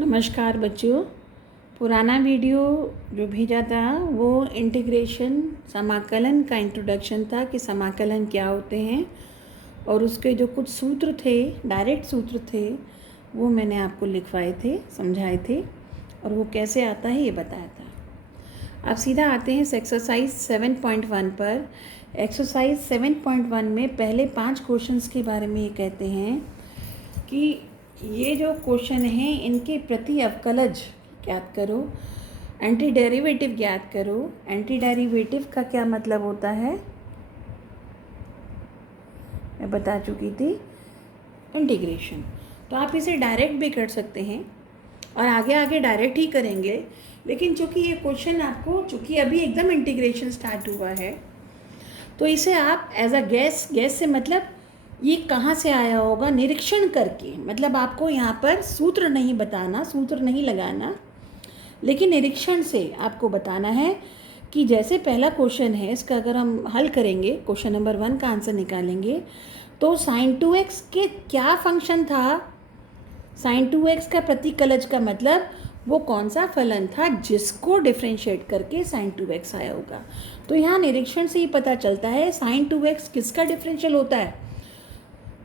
नमस्कार बच्चों। पुराना वीडियो जो भेजा था वो इंटीग्रेशन समाकलन का इंट्रोडक्शन था कि समाकलन क्या होते हैं और उसके जो कुछ सूत्र थे, डायरेक्ट सूत्र थे, वो मैंने आपको लिखवाए थे, समझाए थे और वो कैसे आता है ये बताया था। अब सीधा आते हैं एक्सरसाइज 7.1 पर। एक्सरसाइज 7.1 में पहले 5 क्वेश्चंस के बारे में ये कहते हैं कि ये जो क्वेश्चन हैं इनके प्रति अवकलज ज्ञात करो, एंटी डेरिवेटिव ज्ञात करो। एंटी डेरिवेटिव का क्या मतलब होता है मैं बता चुकी थी, इंटीग्रेशन। तो आप इसे डायरेक्ट भी कर सकते हैं और आगे आगे डायरेक्ट ही करेंगे, लेकिन चूँकि ये क्वेश्चन आपको, चूँकि अभी एकदम इंटीग्रेशन स्टार्ट हुआ है, तो इसे आप एज अ गैस से मतलब ये कहाँ से आया होगा निरीक्षण करके, मतलब आपको यहाँ पर सूत्र नहीं बताना, सूत्र नहीं लगाना, लेकिन निरीक्षण से आपको बताना है कि जैसे पहला क्वेश्चन है इसका अगर हम हल करेंगे, क्वेश्चन नंबर 1 का आंसर निकालेंगे, तो sin 2x के क्या फंक्शन था। sin 2x का प्रतिकलज का मतलब वो कौन सा फलन था जिसको डिफ्रेंशिएट करके sin 2x आया होगा। तो यहाँ निरीक्षण से ही पता चलता है sin 2x किसका डिफरेंशियल होता है,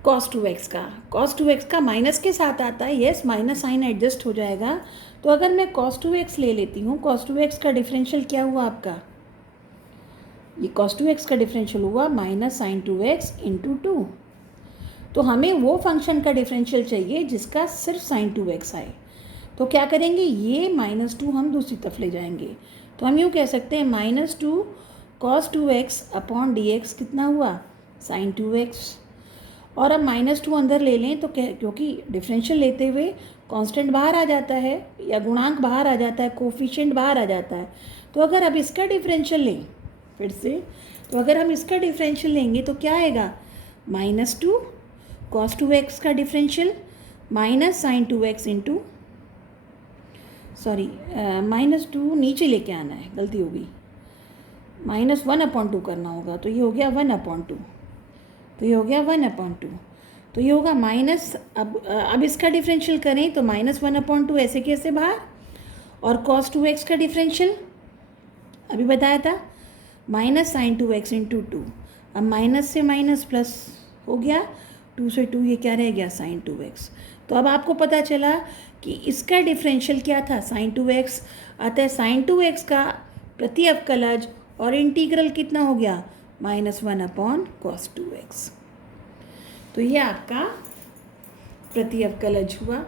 cos 2x का। cos 2x का माइनस के साथ आता है, यस माइनस साइन एडजस्ट हो जाएगा। तो अगर मैं cos 2x ले लेती हूँ, cos 2x का डिफरेंशियल क्या हुआ आपका, ये cos 2x का डिफरेंशियल हुआ माइनस साइन 2x इंटू 2। तो हमें वो फंक्शन का डिफरेंशियल चाहिए जिसका सिर्फ साइन 2x आए। तो क्या करेंगे, ये -2 हम दूसरी तरफ ले जाएंगे। तो हम यूँ कह सकते हैं -2 cos 2x अपॉन dx कितना हुआ, साइन 2x। और अब -2 अंदर ले लें तो क्योंकि डिफरेंशियल लेते हुए कांस्टेंट बाहर आ जाता है या गुणांक बाहर आ जाता है, कोफिशिएंट बाहर आ जाता है। तो अगर अब इसका डिफरेंशियल लें फिर से, तो अगर हम इसका डिफरेंशियल लेंगे तो क्या आएगा, -2 cos 2x का differential minus sine 2x into, sorry -2 नीचे लेके आना है, गलती हो गई, -1/2 करना होगा। तो ये हो गया 1/2, तो ये हो गया 1/2। तो ये होगा माइनस, अब इसका डिफरेंशियल करें तो -1/2 ऐसे कैसे बाहर, और cos 2x का डिफरेंशियल अभी बताया था माइनस साइन 2x इंटू 2। अब माइनस से माइनस प्लस हो गया, 2 से 2 ये क्या रह गया, साइन 2x। तो अब आपको पता चला कि इसका डिफरेंशियल क्या था, साइन 2x। अतः साइन 2x का प्रति अवकलज और इंटीग्रल कितना हो गया, -1/cos 2x। तो ये आपका प्रति अवकलज हुआ।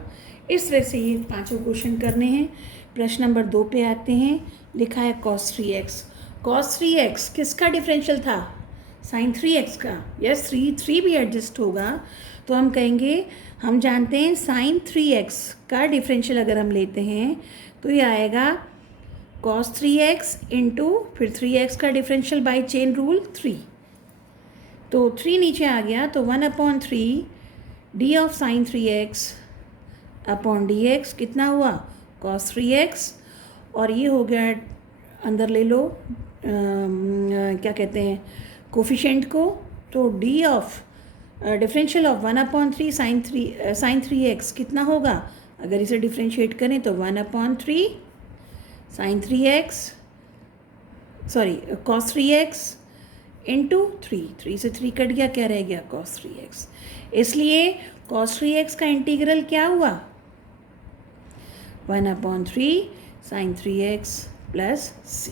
इस तरह से ये पांचों क्वेश्चन करने हैं। प्रश्न नंबर 2 पे आते हैं, लिखा है cos 3x। cos 3x किसका डिफरेंशियल था, sin 3x का। यस, 3 भी एडजस्ट होगा। तो हम कहेंगे, हम जानते हैं sin 3x का डिफरेंशियल अगर हम लेते हैं तो ये आएगा cos 3x इंटू फिर 3x का डिफरेंशियल बाय चेन रूल 3। तो 3 नीचे आ गया तो 1/3 d of sine 3x upon dx कितना हुआ, cos 3x। और ये हो गया, अंदर ले लो क्या कहते हैं कोफिशिएंट को, तो d of differential of 1/3 sine 3x कितना होगा, अगर इसे डिफरेंशिएट करें तो 1/3 sine 3x, sorry cos 3x into 3 से 3 कट गया, क्या रह गया, cos 3x। इसलिए cos 3x का इंटीग्रल क्या हुआ, 1/3 साइन 3x प्लस c।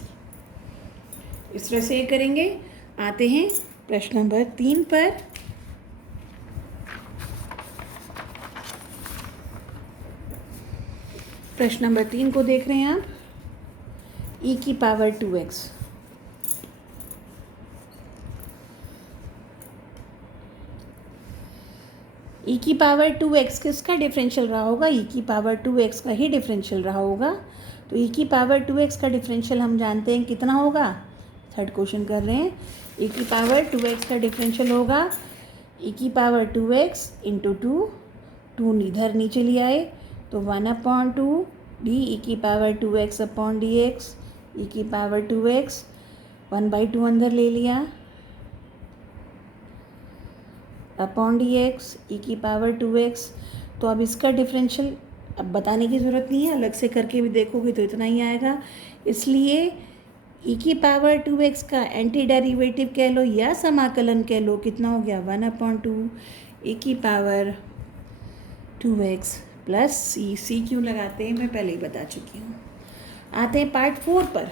इस तरह से ये करेंगे। आते हैं प्रश्न नंबर 3 पर। प्रश्न नंबर 3 को देख रहे हैं आप, e की पावर 2x। e की पावर 2x किसका डिफरेंशियल रहा होगा, e की पावर 2x का ही डिफरेंशियल रहा होगा। तो e की पावर 2x का डिफरेंशियल हम जानते हैं कितना होगा, थर्ड क्वेश्चन कर रहे हैं। e की पावर 2x का डिफरेंशियल होगा e की पावर 2x इंटू 2 इधर नीचे ले आए तो 1/2 d e की power 2x upon dx, e की पावर 2x 1/2 अंदर ले लिया अपॉन dx e की पावर 2x। तो अब इसका डिफरेंशियल अब बताने की ज़रूरत नहीं है, अलग से करके भी देखोगे तो इतना ही आएगा। इसलिए e की पावर 2x का एंटी डेरिवेटिव कह लो या समाकलन कह लो, कितना हो गया 1/2 e की पावर 2x प्लस सी क्यों लगाते हैं मैं पहले ही बता चुकी हूँ। आते हैं पार्ट 4 पर।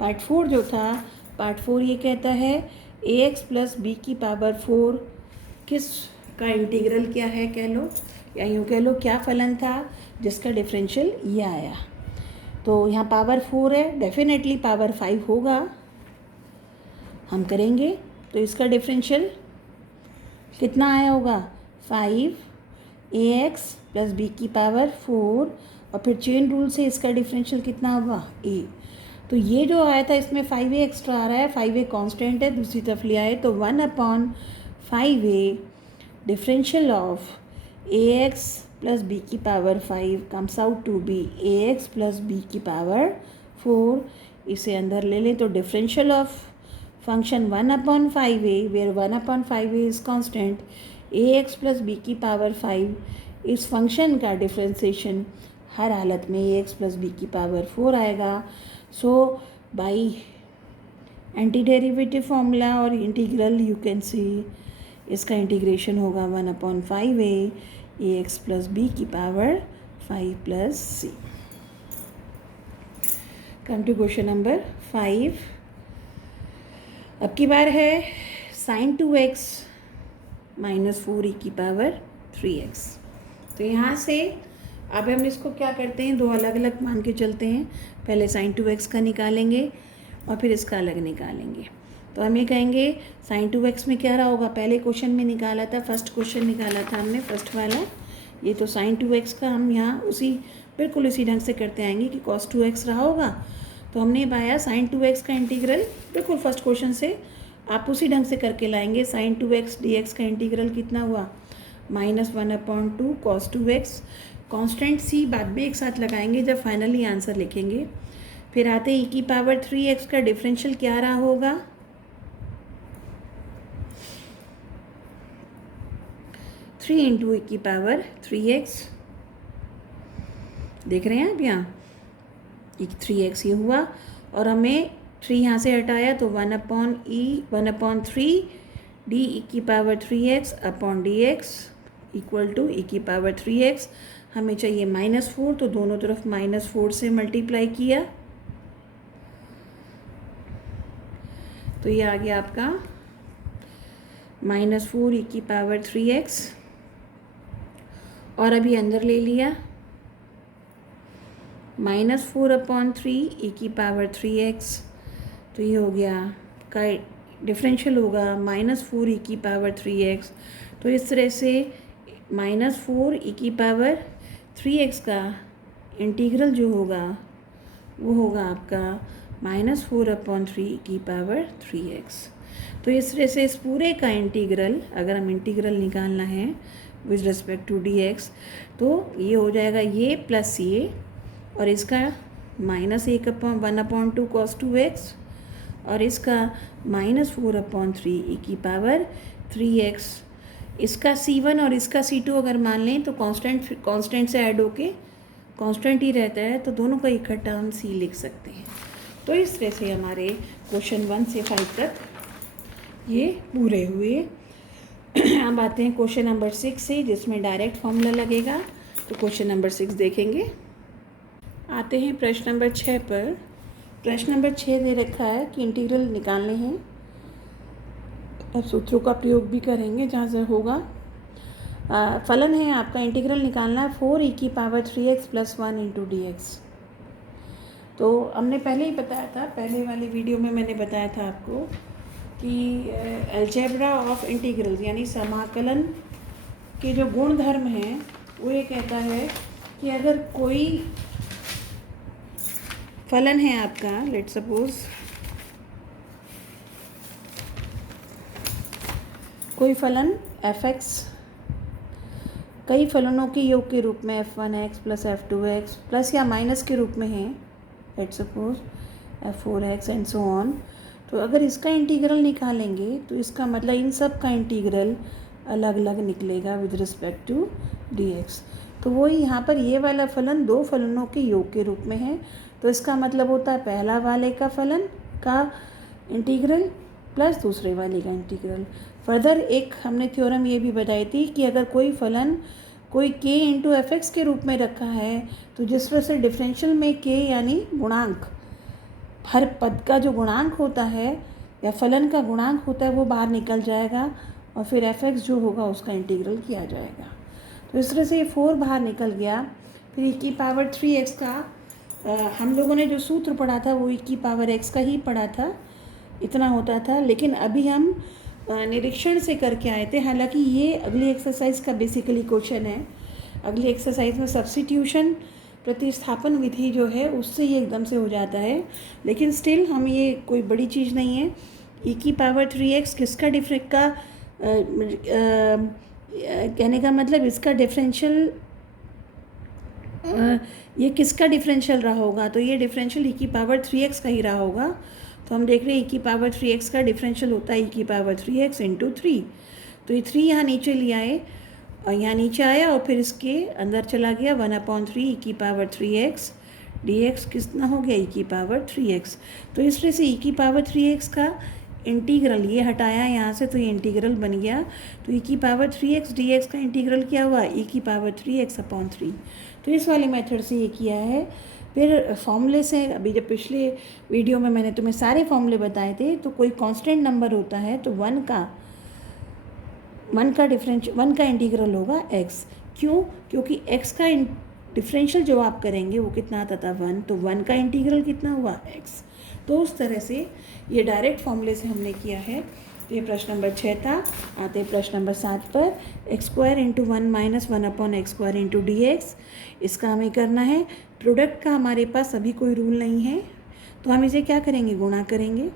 पार्ट 4 जो था, पार्ट 4 ये कहता है ax प्लस बी की पावर 4 किस का इंटीग्रल क्या है कह लो, या यूँ कह लो क्या फलन था जिसका डिफरेंशियल ये आया। तो यहाँ पावर 4 है, डेफिनेटली पावर 5 होगा, हम करेंगे तो इसका डिफरेंशियल कितना आया होगा 5 ax प्लस बी की पावर 4, और फिर चेन रूल से इसका डिफरेंशियल कितना होगा a। तो ये जो आया था इसमें 5a एक्स्ट्रा आ रहा है, 5a कांस्टेंट है, दूसरी तरफ ले आए तो 1/5a differential of ax plus B की power 5 comes out to be ax plus B की पावर 4। इसे अंदर ले लें तो differential of function 1/5a where 1/5a is constant, ax plus B की पावर 5 इस फंक्शन का डिफरेंशिएशन हर हालत में ax प्लस बी की पावर 4 आएगा। So by anti derivative formula और इंटीग्रल यू कैन सी इसका इंटीग्रेशन होगा 1/5a ax प्लस बी की power 5 plus C. Come to question number 5। अब की बार है sin 2x माइनस 4e की पावर 3x। तो यहाँ से अब हम इसको क्या करते हैं, दो अलग अलग मान के चलते हैं। पहले sin 2x का निकालेंगे और फिर इसका अलग निकालेंगे। तो हम ये कहेंगे sin 2x में क्या रहा होगा, पहले क्वेश्चन में निकाला था, फर्स्ट क्वेश्चन निकाला था हमने फर्स्ट वाला। ये तो sin 2x का हम यहाँ बिल्कुल इसी ढंग से करते आएंगे कि cos 2x रहा होगा। तो हमने पाया sin 2x का इंटीग्रल बिल्कुल फर्स्ट क्वेश्चन से आप उसी ढंग से करके लाएंगे। sin 2x dx का इंटीग्रल कितना हुआ -1/2 cos 2x। कांस्टेंट सी बाद में एक साथ लगाएंगे जब फाइनली आंसर लिखेंगे। फिर आते e की पावर 3x का डिफरेंशियल क्या रहा होगा, थ्री इंटू e की पावर 3x। देख रहे हैं आप यहाँ 3x ये हुआ, और हमें 3 यहाँ से हटाया तो 1/3 डी e की power 3x upon dx equal to e की पावर 3x। हमें चाहिए -4, तो दोनों तरफ -4 से मल्टीप्लाई किया तो ये आ गया आपका -4 e की पावर 3x, और अभी अंदर ले लिया -4/3 e की पावर 3x। तो ये हो गया का डिफरेंशियल होगा -4 e की पावर 3x। तो इस तरह से -4 e की पावर 3x का इंटीग्रल जो होगा वो होगा आपका -4/3 e की पावर 3x। तो इस तरह से इस पूरे का इंटीग्रल, अगर हम इंटीग्रल निकालना है विद रिस्पेक्ट टू dx, तो ये हो जाएगा ये प्लस ये, और इसका -1/2 cos 2x, और इसका -4/3 e की पावर 3x। इसका c1 और इसका c2 अगर मान लें तो कांस्टेंट से ऐड होके कांस्टेंट ही रहता है, तो दोनों का इकट्ठा हम c लिख सकते हैं। तो इस तरह से हमारे क्वेश्चन 1 से 5 तक ये पूरे हुए। अब आते हैं क्वेश्चन नंबर 6 से, जिसमें डायरेक्ट फॉर्मूला लगेगा। तो क्वेश्चन नंबर 6 देखेंगे। आते हैं प्रश्न नंबर 6 पर। प्रश्न नंबर 6 दे रखा है कि इंटीग्रल निकालने हैं, अब सूत्रों का प्रयोग भी करेंगे जहाँ से होगा। फलन है आपका, इंटीग्रल निकालना है 4e की power 3x plus 1 into dx। तो हमने पहले ही बताया था, पहले वाले वीडियो में मैंने बताया था आपको कि अलजेब्रा ऑफ इंटीग्रल्स यानी समाकलन के जो गुण धर्म हैं वो ये कहता है कि अगर कोई फलन है आपका, लेट सपोज कोई फलन f(x) कई फलनों के योग के रूप में f1x प्लस f2x प्लस या माइनस के रूप में है, let suppose f4x and so on. तो अगर इसका इंटीग्रल निकालेंगे तो इसका मतलब इन सब का इंटीग्रल अलग अलग निकलेगा विद रिस्पेक्ट टू dx। तो वही यहाँ पर ये वाला फलन दो फलनों के योग के रूप में है, तो इसका मतलब होता है पहला वाले का फलन का इंटीग्रल प्लस दूसरे वाले का इंटीग्रल। फर्दर एक हमने थ्योरम ये भी बताई थी कि अगर कोई फलन कोई k इंटू एफ एक्स के रूप में रखा है तो जिस वजह से डिफरेंशियल में k यानी गुणांक, हर पद का जो गुणांक होता है या फलन का गुणांक होता है वो बाहर निकल जाएगा और फिर एफ एक्स जो होगा उसका इंटीग्रल किया जाएगा। तो इस तरह से ये 4 बाहर निकल गया। फिर e की पावर 3x का हम लोगों ने जो सूत्र पढ़ा था वो e की पावर x का ही पढ़ा था, इतना होता था। लेकिन अभी हम निरीक्षण से करके आए थे, हालांकि ये अगली एक्सरसाइज का बेसिकली क्वेश्चन है। अगली एक्सरसाइज में सब्स्टिट्यूशन प्रतिस्थापन विधि जो है उससे ये एकदम से हो जाता है, लेकिन स्टिल हम ये कोई बड़ी चीज़ नहीं है। e की पावर 3x किसका डिफरेंट का कहने का मतलब इसका डिफरेंशियल ये किसका डिफरेंशियल रहा होगा, तो ये डिफरेंशियल e की पावर 3x का ही रहा होगा। तो हम देख रहे हैं e की पावर 3x का डिफरेंशियल होता है e की पावर 3x इंटू 3। तो ये 3 यहाँ नीचे ले आए और यहाँ नीचे आया और फिर इसके अंदर चला गया 1/3 e की पावर 3x dx कितना हो गया e की पावर 3x। तो इस तरह से e की पावर 3x का इंटीग्रल ये हटाया यहाँ से तो ये इंटीग्रल बन गया। तो e की पावर 3x dx का इंटीग्रल क्या हुआ e की पावर 3x/3। तो इस वाले मेथड से ये किया है। फिर फॉर्मूले से अभी जब पिछले वीडियो में मैंने तुम्हें सारे फॉर्मूले बताए थे, तो कोई कांस्टेंट नंबर होता है तो 1 का इंटीग्रल होगा x। क्यों? क्योंकि x का डिफरेंशियल जो आप करेंगे वो कितना आता था 1, तो 1 का इंटीग्रल कितना हुआ x। तो उस तरह से ये डायरेक्ट फॉर्मूले से हमने किया है। तो ये प्रश्न नंबर 6 था। आते हैं प्रश्न नंबर 7 पर। x² into 1 minus 1/x² into dx, इसका हमें करना है। प्रोडक्ट का हमारे पास अभी कोई रूल नहीं है, तो हम इसे क्या करेंगे, गुणा करेंगे।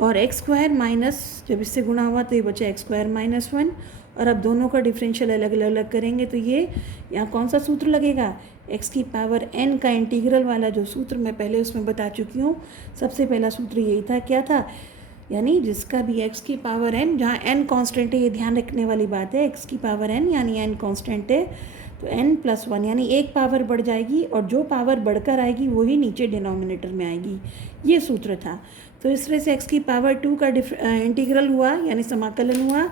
और x² माइनस जब इससे गुणा हुआ तो ये बचा x² माइनस 1। और अब दोनों का डिफरेंशियल अलग अलग करेंगे तो ये यहाँ कौन सा सूत्र लगेगा, x की पावर n का इंटीग्रल वाला जो सूत्र मैं पहले उसमें बता चुकी हूँ। सबसे पहला सूत्र यही था, क्या था, यानी जिसका भी x की पावर n, जहाँ n कांस्टेंट है, ये ध्यान रखने वाली बात है, x की पावर n यानी n कांस्टेंट है तो n प्लस 1 यानी एक पावर बढ़ जाएगी और जो पावर बढ़कर आएगी वही नीचे डिनोमिनेटर में आएगी, ये सूत्र था। तो इस तरह से x की पावर 2 का इंटीग्रल हुआ यानी समाकलन हुआ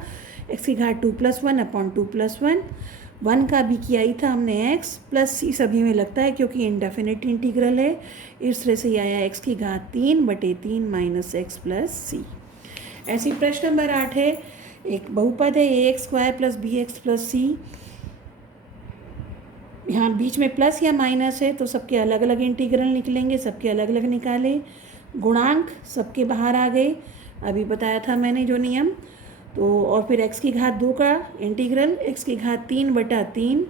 x की घात 2 + 1/2 + 1। 1 का भी किया ही था हमने x प्लस c सभी में लगता है क्योंकि इनडेफिनिट इंटीग्रल है। इस तरह से ये आया x की घात 3/3 माइनस x प्लस c। ऐसी प्रश्न नंबर 8 है, एक बहुपद है ax² plus bx plus c, यहाँ बीच में प्लस या माइनस है तो सबके अलग अलग इंटीग्रल निकलेंगे, सबके अलग अलग निकाले। गुणांक सबके बाहर आ गए, अभी बताया था मैंने जो नियम। तो और फिर x की घात 2 का इंटीग्रल, x की घात 3/3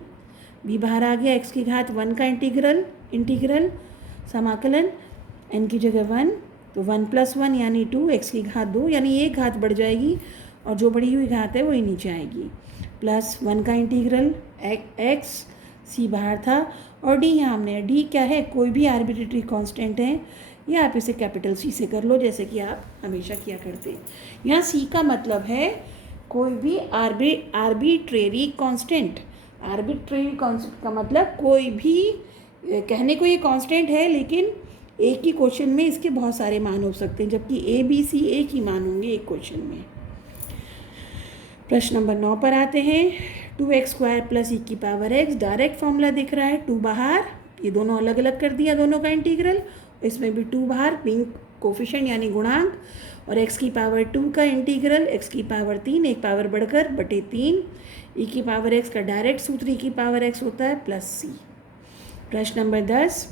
भी बाहर आ गया, x की घात 1 का इंटीग्रल समाकलन, n की जगह 1 तो 1 + 1 यानी 2, x की घात 2 यानी एक घात बढ़ जाएगी और जो बढ़ी हुई घात है वही नीचे आएगी, प्लस 1 का इंटीग्रल x, c बाहर था और d यहाँ हमने, d क्या है, कोई भी आर्बिट्रेटरी कांस्टेंट है, या आप इसे कैपिटल C से कर लो जैसे कि आप हमेशा किया करते। यहाँ C का मतलब है कोई भी आर्बिट्रेरी कांस्टेंट। आर्बिट्रेरी कांस्टेंट का मतलब कोई भी, कहने को ये कांस्टेंट है लेकिन एक ही क्वेश्चन में इसके बहुत सारे मान हो सकते हैं, जबकि A B C एक ही मान होंगे एक क्वेश्चन में। प्रश्न नंबर 9 पर आते हैं। 2x² प्लस e की पावर x, डायरेक्ट फॉर्मूला दिख रहा है, 2 बाहर, ये दोनों अलग अलग कर दिया दोनों का इंटीग्रल, इसमें भी 2 बाहर, बीइंग कोफिशिएंट यानी गुणांक, और x की पावर 2 का इंटीग्रल, x की पावर 3 एक पावर बढ़कर बटे 3, e की पावर x का डायरेक्ट सूत्र e की पावर x होता है प्लस c। प्रश्न नंबर 10,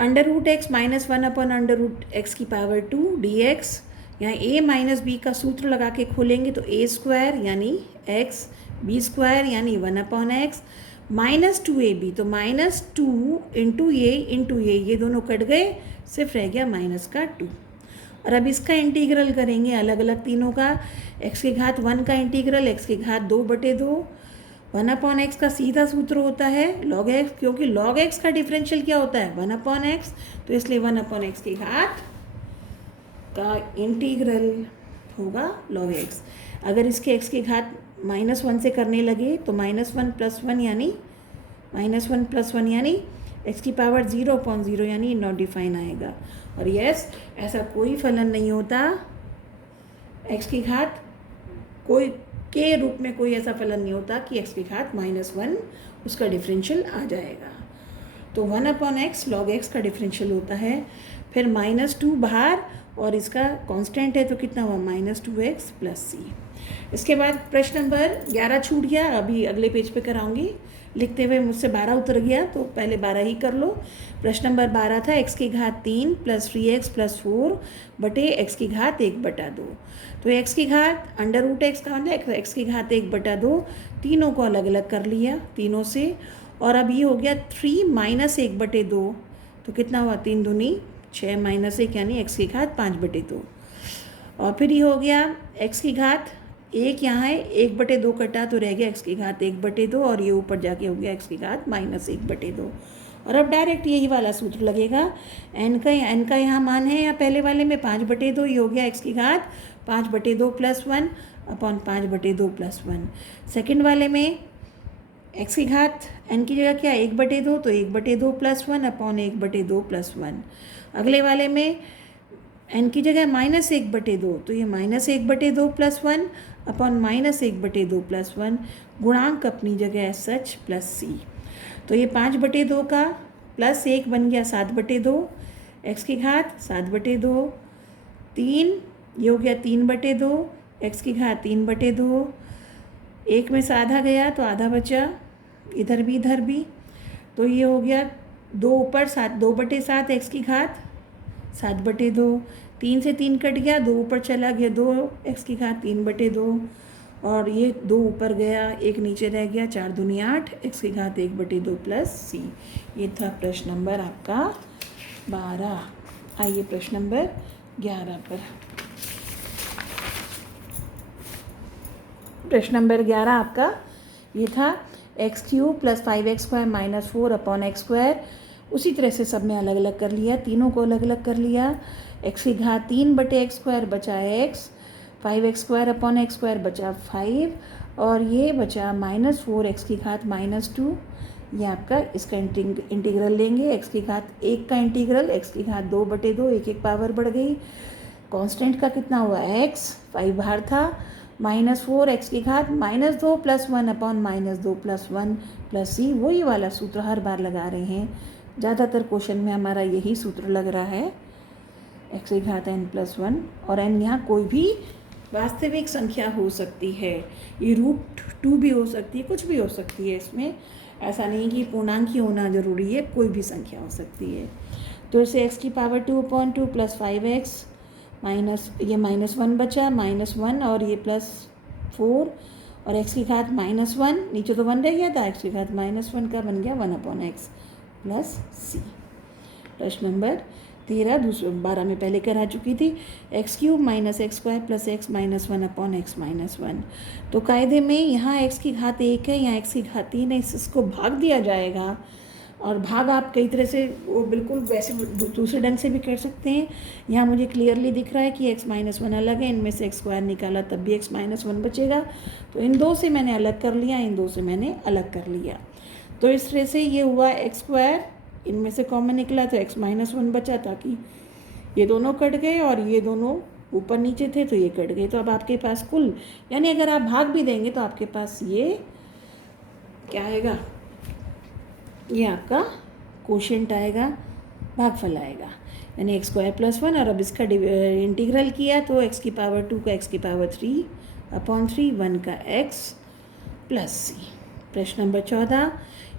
√x माइनस 1/√x की पावर 2 dx, यहाँ a माइनस बी का सूत्र लगा के खोलेंगे तो a² यानी x, b² यानी 1/x, माइनस 2ab तो -2 इंटू ए, ये दोनों कट गए, सिर्फ रह गया माइनस का 2। और अब इसका इंटीग्रल करेंगे अलग अलग तीनों का, x की घात 1 का इंटीग्रल, x की घात 2/2, 1/x का सीधा सूत्र होता है log x, क्योंकि log x का डिफरेंशियल क्या होता है 1/x, तो इसलिए 1/x की घात का इंटीग्रल होगा log x। अगर इसके x की घात -1 से करने लगे तो -1 + 1 यानी -1 + 1 यानी x की पावर 0/0 यानी नॉट डिफाइन आएगा। और यस, ऐसा कोई फलन नहीं होता x की घात कोई के रूप में, कोई ऐसा फलन नहीं होता कि x की घात -1 उसका डिफरेंशियल आ जाएगा। तो 1/x log x का डिफरेंशियल होता है। फिर -2 बाहर और इसका कांस्टेंट है तो कितना हुआ -2x + c। इसके बाद प्रश्न नंबर 11 छूट गया, अभी अगले पेज पे कराऊंगी। लिखते हुए मुझसे 12 उतर गया तो पहले 12 ही कर लो। प्रश्न नंबर 12 था x की घात 3 + 3x + 4 बटे x की घात 1/2। तो x की घात √x का मतलब x की घात 1/2, तीनों को अलग अलग कर लिया तीनों से। और अब ये हो गया 3 - 1/2, तो कितना हुआ 3 दूनी 6 - 1 यानी x की घात 5/2। और फिर ये हो गया x की घात 1 यहाँ है, 1/2 कटा तो रह गया x की घात 1/2 और ये ऊपर जाके हो गया x की घात -1/2। और अब डायरेक्ट यही वाला सूत्र लगेगा। n का यहाँ मान है या पहले वाले में 5/2, ये हो गया x की घात 5/2 + 1 अपॉन 5/2 + 1। सेकेंड वाले में x की घात n की जगह क्या 1/2, तो 1/2 + 1 अपॉन 1/2 + 1। अगले वाले में n की जगह -1/2, तो ये -1/2 + 1 अपॉन -1/2 + 1। गुणांक अपनी जगह सच +c। तो ये 5/2 का +1 बन गया 7/2, x की घात 7/2, 3 ये हो गया 3/2, x की घात 3/2, 1 में से आधा गया तो आधा बचा, इधर भी। तो ये हो गया 2 ऊपर 7, 2/7 x की घात 7/2, 3 से 3 कट गया, 2 ऊपर चला गया 2 x की घात 3/2 और ये 2 ऊपर गया 1 नीचे रह गया, 4 दूनी 8 x की घात 1/2 + c। ये था प्रश्न नंबर आपका 12। आइए प्रश्न नंबर 11 पर। प्रश्न नंबर 11 आपका ये था x³ + 5x² - 4/x²। उसी तरह से सब में अलग अलग कर लिया, तीनों को अलग अलग कर लिया। x की घात 3/x² बचा x, 5x² बचा 5 और ये बचा -4x की घात -2। ये आपका इसका इंटीग्रल लेंगे, x की घात 1 का इंटीग्रल, x की घात 2/2, 1 पावर बढ़ गई। कांस्टेंट का कितना हुआ x, 5 बाहर था, -4x की घात -2 + 1 अपॉन -2 + 1 + c। वही वाला सूत्र हर बार लगा रहे हैं, ज़्यादातर क्वेश्चन में हमारा यही सूत्र लग रहा है, x की घात n + 1। और n यहाँ कोई भी वास्तविक संख्या हो सकती है, ये √2 भी हो सकती है, कुछ भी हो सकती है। इसमें ऐसा नहीं कि पूर्णांक ही होना ज़रूरी है, कोई भी संख्या हो सकती है। तो इसे x की पावर 2/2 + 5x माइनस ये -1 बचा, -1 और ये +4 और x की घात -1, नीचे तो 1 रह गया था, x की घात -1 का बन गया 1/x + c। प्रश्न नंबर 13 दूसरे 12 में पहले करा चुकी थी। x³ - x² + x - 1/x - 1। तो कायदे में यहाँ x की घात 1 है, यहाँ x की घात 3 है, इसको भाग दिया जाएगा। और भाग आप कई तरह से वो बिल्कुल वैसे दूसरे ढंग से भी कर सकते हैं। यहाँ मुझे क्लियरली दिख रहा है कि x - 1 अलग है, इनमें से x² निकाला तब भी x - 1 बचेगा। तो इन दो से मैंने अलग कर लिया, इन दो से मैंने अलग कर लिया। तो इस तरह से ये हुआ x², इनमें से कॉमन निकला तो x - 1 बचा, ताकि ये दोनों कट गए और ये दोनों ऊपर नीचे थे तो ये कट गए। तो अब आपके पास कुल, यानी अगर आप भाग भी देंगे तो आपके पास ये क्या आएगा, ये आपका कोशेंट आएगा, भागफल आएगा, यानी x² + 1। और अब इसका इंटीग्रल किया तो x की पावर 2 का x की पावर 3/3, 1 का x + c। प्रश्न नंबर 14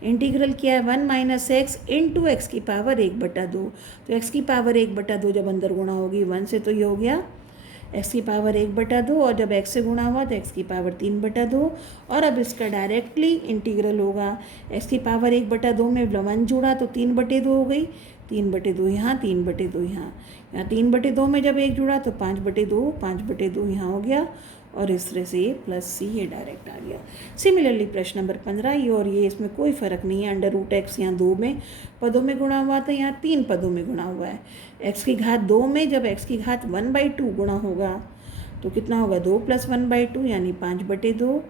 इंटीग्रल किया है 1 - x × x की पावर 1/2। तो x की पावर 1/2 जब अंदर गुणा होगी 1 से तो ये हो गया x की पावर 1/2 और जब x से गुणा हुआ तो x की पावर 3/2। और अब इसका डायरेक्टली इंटीग्रल होगा, x की पावर 1/2 में 1 जुड़ा तो 3/2 हो गई, 3/2 यहाँ, 3/2 यहाँ, 3/2 में जब 1 जुड़ा तो 5/2, 5/2 यहाँ हो गया। और इस तरह से ये +c ये डायरेक्ट आ गया। सिमिलरली प्रश्न नंबर 15 ये और ये, इसमें कोई फ़र्क नहीं है। √x यहाँ 2 में पदों में गुणा हुआ था, यहाँ 3 पदों में गुणा हुआ है। x की घात 2 में जब x की घात 1/2 गुणा होगा तो कितना होगा 2 + 1/2 यानी 5/2।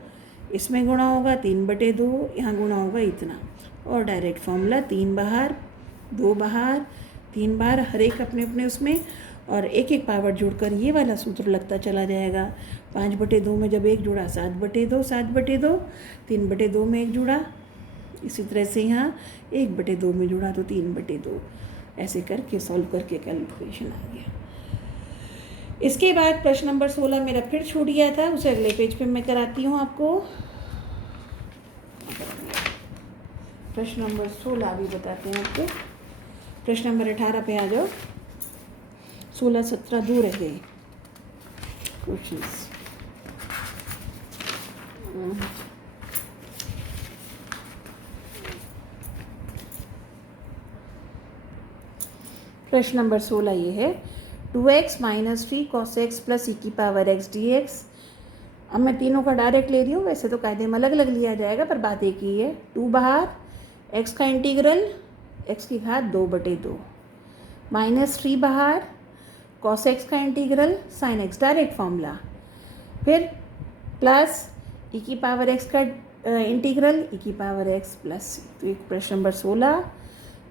इसमें गुणा होगा 3/2, यहाँ गुणा होगा इतना, और डायरेक्ट फॉर्मूला 3 बाहर 2 बाहर 3 बार, हर एक अपने अपने उसमें, और एक एक पावर जोड़कर ये वाला सूत्र लगता चला जाएगा। 5/2 में जब 1 जुड़ा 7/2, 7/2, 3/2 में 1 जुड़ा, इसी तरह से यहाँ 1/2 में जुड़ा तो 3/2, ऐसे करके सॉल्व करके कैलकुलेशन आ गया। इसके बाद प्रश्न नंबर 16 मेरा फिर छूट गया था, उसे अगले पेज पे मैं कराती हूँ आपको। प्रश्न नंबर 16 अभी बताते हैं आपको। प्रश्न नंबर 18 पे आ जाओ। 16, 17 दो रह गए क्वेश्चंस। प्रश्न नंबर 16 ये है 2x - 3 cos x + e की पावर x dx। अब मैं तीनों का डायरेक्ट ले रही हूँ, वैसे तो कायदे में अलग अलग लिया जाएगा, पर बात एक ही है। 2 बाहर, x का इंटीग्रल x की घात 2/2, -3 बाहर, cos x का integral sin x, direct formula, फिर प्लस e की पावर x का इंटीग्रल e की पावर x प्लस। तो एक प्रश्न नंबर 16।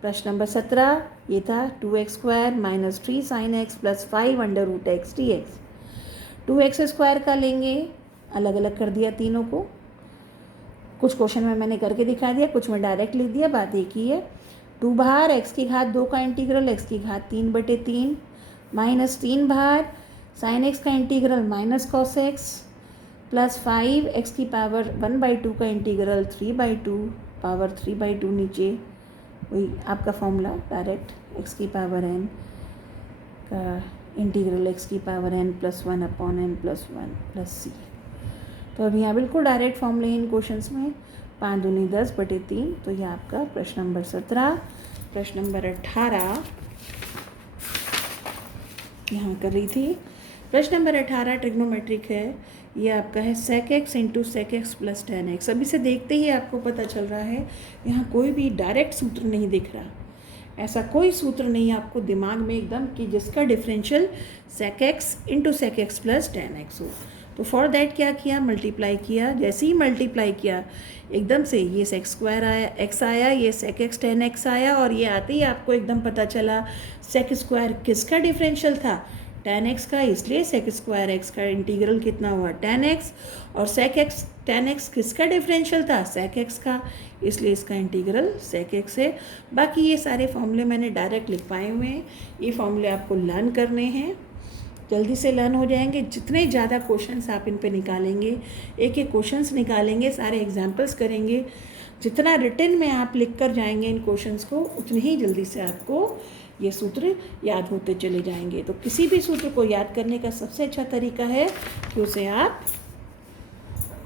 प्रश्न नंबर 17 ये था 2x² - 3 sin x + 5 √x dx। 2x² का लेंगे, अलग अलग कर दिया तीनों को, कुछ क्वेश्चन में मैंने करके दिखा दिया, कुछ में डायरेक्ट लिख दिया, बात एक ही है। 2 बाहर, x की घात 2 का इंटीग्रल x की घात 3/3, -3 बाहर, sin x का integral -cos x plus 5 x की पावर 1/2 का इंटीग्रल 3/2 पावर 3/2 नीचे, वही आपका फॉर्मूला डायरेक्ट x की पावर n का इंटीग्रल x की पावर n + 1/n + 1 + c। तो अब यहाँ बिल्कुल डायरेक्ट फॉर्मूले इन क्वेश्चंस में 5 दूनी 10/3। तो ये आपका प्रश्न नंबर 17। प्रश्न नंबर 18 यहाँ कर रही थी। प्रश्न नंबर 18 ट्रिग्नोमेट्रिक है, ये आपका है sec x × sec x + tan x। अभी से देखते ही आपको पता चल रहा है यहाँ कोई भी डायरेक्ट सूत्र नहीं दिख रहा, ऐसा कोई सूत्र नहीं है आपको दिमाग में एकदम कि जिसका differential sec x × sec x + tan x हो। तो फॉर दैट क्या किया, मल्टीप्लाई किया। जैसे ही मल्टीप्लाई किया एकदम से ये sec² आया, x आया, ये sec x tan x आया, और ये आते ही आपको एकदम पता चला sec² किसका डिफरेंशियल था, tan x का, इसलिए sec² x का इंटीग्रल कितना हुआ tan x, और sec x tan x किसका डिफरेंशियल था sec x का, इसलिए इसका इंटीग्रल sec x है। बाकी ये सारे फॉर्मूले मैंने डायरेक्ट लिख पाए हुए हैं, ये फॉर्मूले आपको लर्न करने हैं, जल्दी से लर्न हो जाएंगे। जितने ज़्यादा क्वेश्चंस आप इन पे निकालेंगे, एक एक क्वेश्चंस निकालेंगे, सारे एग्जाम्पल्स करेंगे, जितना रिटन में आप लिख कर जाएंगे इन क्वेश्चंस को, उतनी ही जल्दी से आपको ये सूत्र याद होते चले जाएंगे। तो किसी भी सूत्र को याद करने का सबसे अच्छा तरीका है कि उसे आप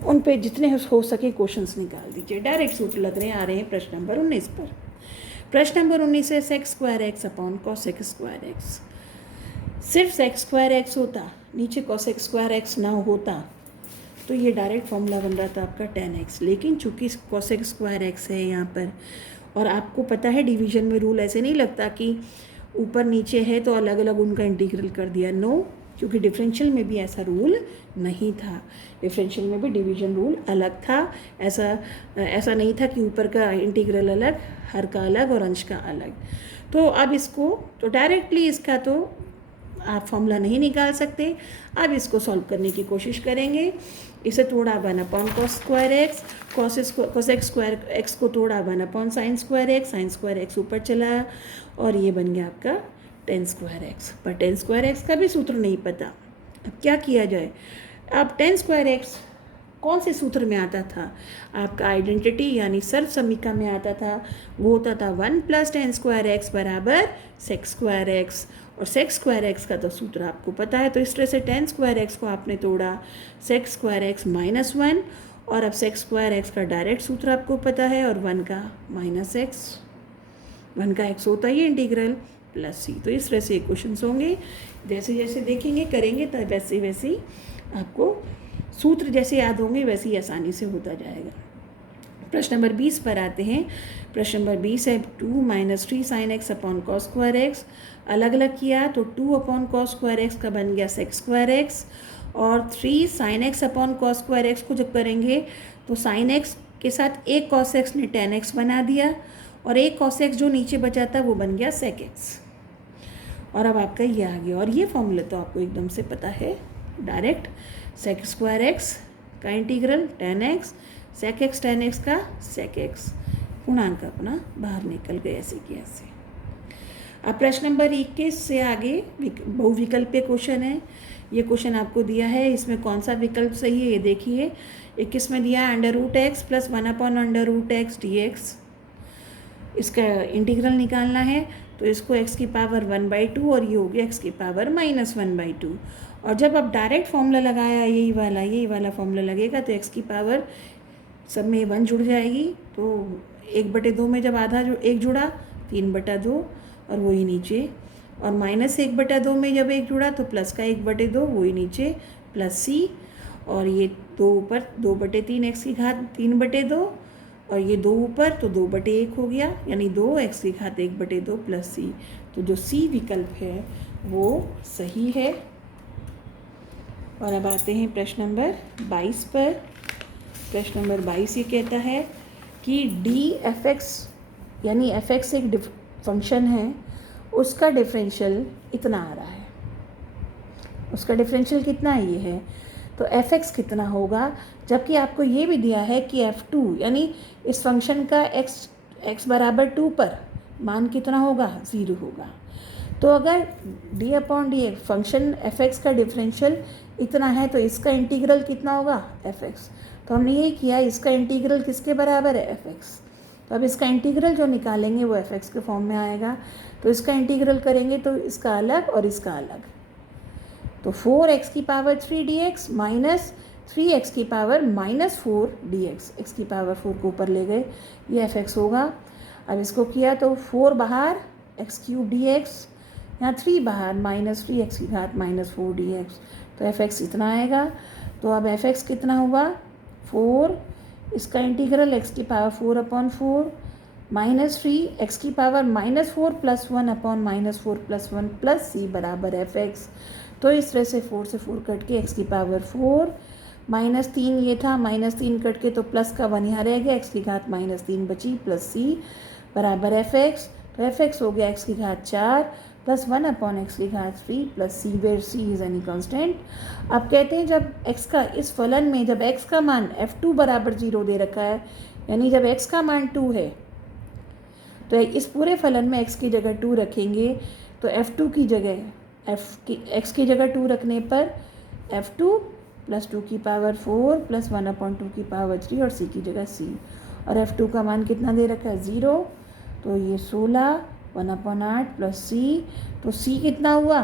उन पे जितने हो सके क्वेश्चंस निकाल दीजिए। डायरेक्ट सूत्र लग रहे हैं, आ रहे हैं प्रश्न नंबर 19 पर। प्रश्न नंबर 19 है sec² x / cos x²। सिर्फ sec² x होता, नीचे cos x² ना होता, तो ये डायरेक्ट फॉर्मूला बन रहा था आपका tan x। लेकिन चूंकि cos x² है यहाँ पर, और आपको पता है डिवीजन में रूल ऐसे नहीं लगता कि ऊपर नीचे है तो अलग अलग उनका इंटीग्रल कर दिया, नो, क्योंकि डिफरेंशियल में भी ऐसा रूल नहीं था। डिफरेंशियल में भी डिवीजन रूल अलग था, ऐसा नहीं था कि ऊपर का इंटीग्रल अलग, हर का अलग और अंश का अलग। तो अब इसको तो डायरेक्टली इसका तो आप फॉर्मूला नहीं निकाल सकते। अब इसको सॉल्व करने की कोशिश करेंगे। इसे तोड़ा 1/cos² x, cos x को तोड़ा 1/sin² x, sin² x ऊपर चला, और ये बन गया आपका tan² x। पर tan² x का भी सूत्र नहीं पता, अब क्या किया जाए। अब tan² x कौन से सूत्र में आता था, आपका आइडेंटिटी यानी सर्व समीका में आता था, वो होता था 1 + tan² x = sec² x, और sec² x का तो सूत्र आपको पता है। तो इस तरह से tan² x को आपने तोड़ा sec² x -1, और अब sec² x का डायरेक्ट सूत्र आपको पता है, और 1 का -x, 1 का x होता ही इंटीग्रल प्लस c। तो इस तरह से क्वेश्चंस होंगे, जैसे जैसे देखेंगे करेंगे तो वैसे वैसे आपको सूत्र जैसे याद होंगे वैसे ही आसानी से होता जाएगा। प्रश्न नंबर 20 पर आते हैं। प्रश्न नंबर 20 है 2 - 3 sin x / cos² x। अलग अलग किया तो 2/cos² x का बन गया sec² x, और 3 sin x / cos² x को जब करेंगे तो साइन एक्स के साथ एक कॉस एक्स ने टेन एक्स बना दिया और एक कॉस एक्स जो नीचे बचा था वो बन गया सेक एक्स। और अब आपका ये आ गया, और ये फॉर्मूला तो आपको एकदम से पता है डायरेक्ट, सेक स्क्वायर एक्स का integral tan x, sec x tan x का सेक एक्स, पूर्णांक अपना बाहर निकल गए ऐसे कि ऐसे। अब प्रश्न नंबर 21 से आगे बहुविकल्पीय क्वेश्चन है। ये क्वेश्चन आपको दिया है, इसमें कौन सा विकल्प सही है ये देखिए। 21 में दिया है under root x plus 1/√x dx, इसका इंटीग्रल निकालना है। तो इसको x की पावर 1/2 और ये हो गया x की पावर -1/2। और जब आप डायरेक्ट फॉर्मूला लगाया यही वाला फॉर्मूला लगेगा तो x की पावर सब में 1 जुड़ जाएगी। तो 1/2 में जब आधा एक जुड़ा 3/2 और वही नीचे, और -1/2 में जब एक जुड़ा तो प्लस का 1/2 वही नीचे प्लस c, और ये 2 ऊपर 2/3 x की घात 3/2 और ये 2 ऊपर तो 2/1 हो गया, यानी 2 x की घात 1/2 प्लस c। तो जो c विकल्प है वो सही है। और अब आते हैं प्रश्न नंबर 22 पर। प्रश्न नंबर 22 ये कहता है कि df(x) यानी f(x) एक फंक्शन है, उसका डिफरेंशियल इतना आ रहा है। उसका डिफरेंशियल कितना है ये है, तो f(x) कितना होगा, जबकि आपको ये भी दिया है कि f2 यानी इस फंक्शन का x बराबर 2 पर मान कितना होगा, 0 होगा। तो अगर d/dx फंक्शन f(x) का डिफरेंशियल इतना है तो इसका इंटीग्रल कितना होगा, f(x). तो हमने ये किया, इसका इंटीग्रल किसके बराबर है, f(x). तो अब इसका इंटीग्रल जो निकालेंगे वो f(x) के फॉर्म में आएगा। तो इसका इंटीग्रल करेंगे तो इसका अलग और इसका अलग, तो 4x की पावर 3 dx माइनस 3x की पावर -4 dx, x की पावर 4 को ऊपर ले गए, ये f(x) होगा। अब इसको किया तो 4 बाहर x³ dx, यहाँ 3 बाहर -3x की घात -4 dx, तो f(x) इतना आएगा। तो अब f(x) कितना होगा, 4, इसका इंटीग्रल x की पावर 4/4 -3 x की पावर -4 + 1/-4 + 1 प्लस c बराबर f(x). तो इस तरह से 4 से 4 कट के x की पावर 4 -3 ये था, -3 कट के तो प्लस का 1 यहाँ रह गया, x की घात -3 बची प्लस c बराबर f(x). तो f(x) हो गया x की घात 4 + 1/x की घात 3 plus c, where c is any constant. अब कहते हैं जब x का इस फलन में जब x का मान f2 बराबर 0 दे रखा है, यानी जब x का मान 2 है तो इस पूरे फलन में x की जगह 2 रखेंगे, तो f2 की जगह x की जगह 2 रखने पर f2 + 2 की पावर 4 + 1/2 की पावर 3 और c की जगह c, और f2 का मान कितना दे रखा है, 0। तो ये 16 1/8 प्लस c, तो c कितना हुआ,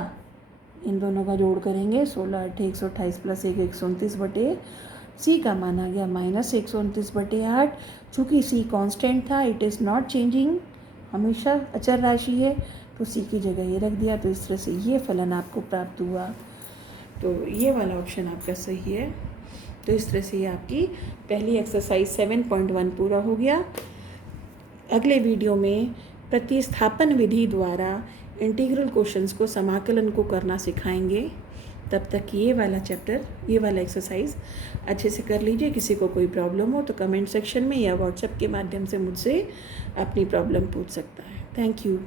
इन दोनों का जोड़ करेंगे, 16 8 128 प्लस 1 129 c का मान आ गया -129/8। चूँकि c कांस्टेंट था, इट इज़ नॉट चेंजिंग, हमेशा अचर राशि है, तो c की जगह ये रख दिया। तो इस तरह से ये फलन आपको प्राप्त हुआ। तो ये वाला ऑप्शन आपका सही है। तो इस तरह से ये आपकी पहली एक्सरसाइज 7.1 पूरा हो गया। अगले वीडियो में प्रतिस्थापन विधि द्वारा इंटीग्रल क्वेश्चंस को समाकलन को करना सिखाएंगे। तब तक ये वाला चैप्टर, ये वाला एक्सरसाइज अच्छे से कर लीजिए। किसी को कोई प्रॉब्लम हो तो कमेंट सेक्शन में या व्हाट्सएप के माध्यम से मुझसे अपनी प्रॉब्लम पूछ सकता है। Thank you.